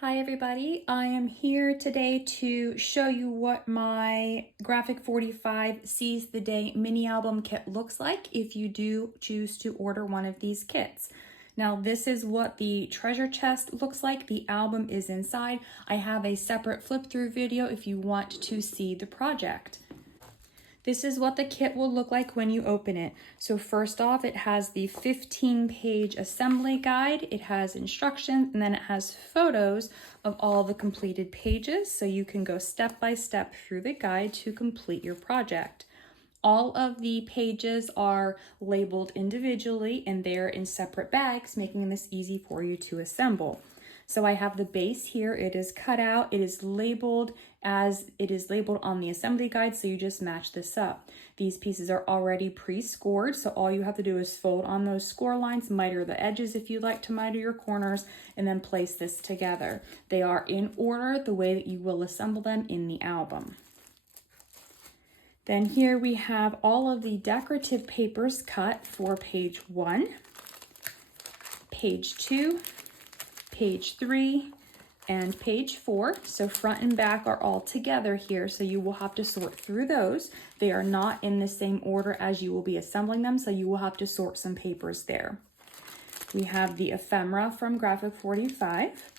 Hi everybody, I am here today to show you what my Graphic 45 Seize the Day mini album kit looks like if you do choose to order one of these kits. Now this is what the treasure chest looks like. The album is inside. I have a separate flip through video if you want to see the project. This is what the kit will look like when you open it. So first off, it has the 15-page assembly guide, it has instructions, and then it has photos of all the completed pages, so you can go step by step through the guide to complete your project. All of the pages are labeled individually and they're in separate bags, making this easy for you to assemble. So I have the base here, it is cut out, it is labeled as it is labeled on the assembly guide, so you just match this up. These pieces are already pre-scored, so all you have to do is fold on those score lines, miter the edges if you'd like to miter your corners, and then place this together. They are in order the way that you will assemble them in the album. Then here we have all of the decorative papers cut for page 1, page 2, page 3, and page 4. So front and back are all together here, so you will have to sort through those. They are not in the same order as you will be assembling them, so you will have to sort some papers there. We have the ephemera from Graphic 45.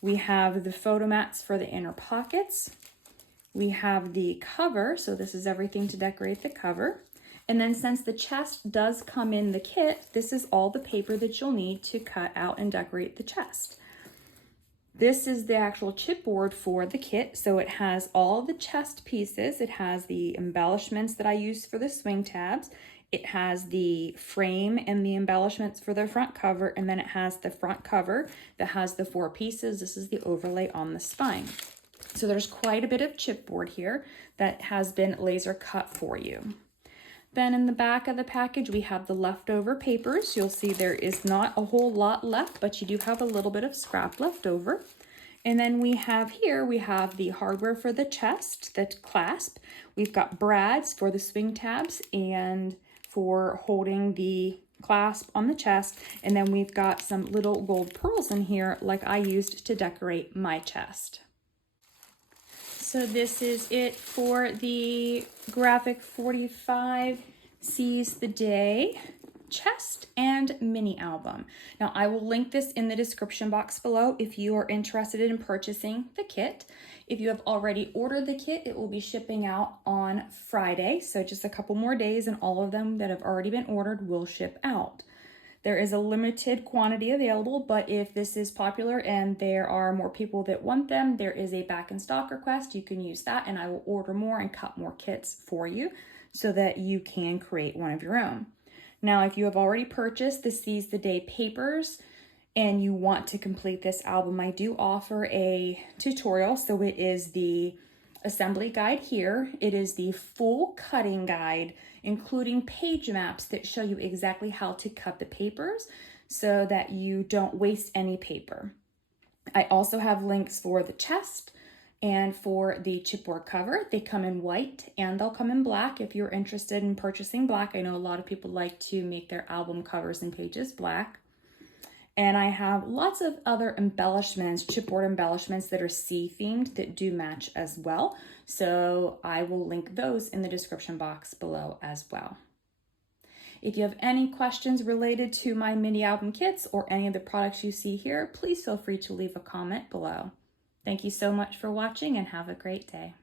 We have the photo mats for the inner pockets. We have the cover, so this is everything to decorate the cover. And then since the chest does come in the kit, this is all the paper that you'll need to cut out and decorate the chest. This is the actual chipboard for the kit, so it has all the chest pieces. It has the embellishments that I use for the swing tabs. It has the frame and the embellishments for the front cover, and then it has the front cover that has the 4 pieces. This is the overlay on the spine. So there's quite a bit of chipboard here that has been laser cut for you. Then in the back of the package, we have the leftover papers. You'll see there is not a whole lot left, but you do have a little bit of scrap left over. And then we have the hardware for the chest, the clasp. We've got brads for the swing tabs and for holding the clasp on the chest. And then we've got some little gold pearls in here like I used to decorate my chest. So this is it for the Graphic 45 Seize the Day chest and mini album. Now I will link this in the description box below if you are interested in purchasing the kit. If you have already ordered the kit, it will be shipping out on Friday, so just a couple more days and all of them that have already been ordered will ship out. There is a limited quantity available, but if this is popular and there are more people that want them, there is a back in stock request. You can use that and I will order more and cut more kits for you so that you can create one of your own. Now, if you have already purchased the Seize the Day papers and you want to complete this album, I do offer a tutorial. So it is the assembly guide here. It is the full cutting guide, including page maps that show you exactly how to cut the papers so that you don't waste any paper. I also have links for the chest and for the chipboard cover. They come in white and they'll come in black if you're interested in purchasing black. I know a lot of people like to make their album covers and pages black. And I have lots of other embellishments, chipboard embellishments that are sea themed that do match as well. So I will link those in the description box below as well. If you have any questions related to my mini album kits or any of the products you see here, please feel free to leave a comment below. Thank you so much for watching and have a great day.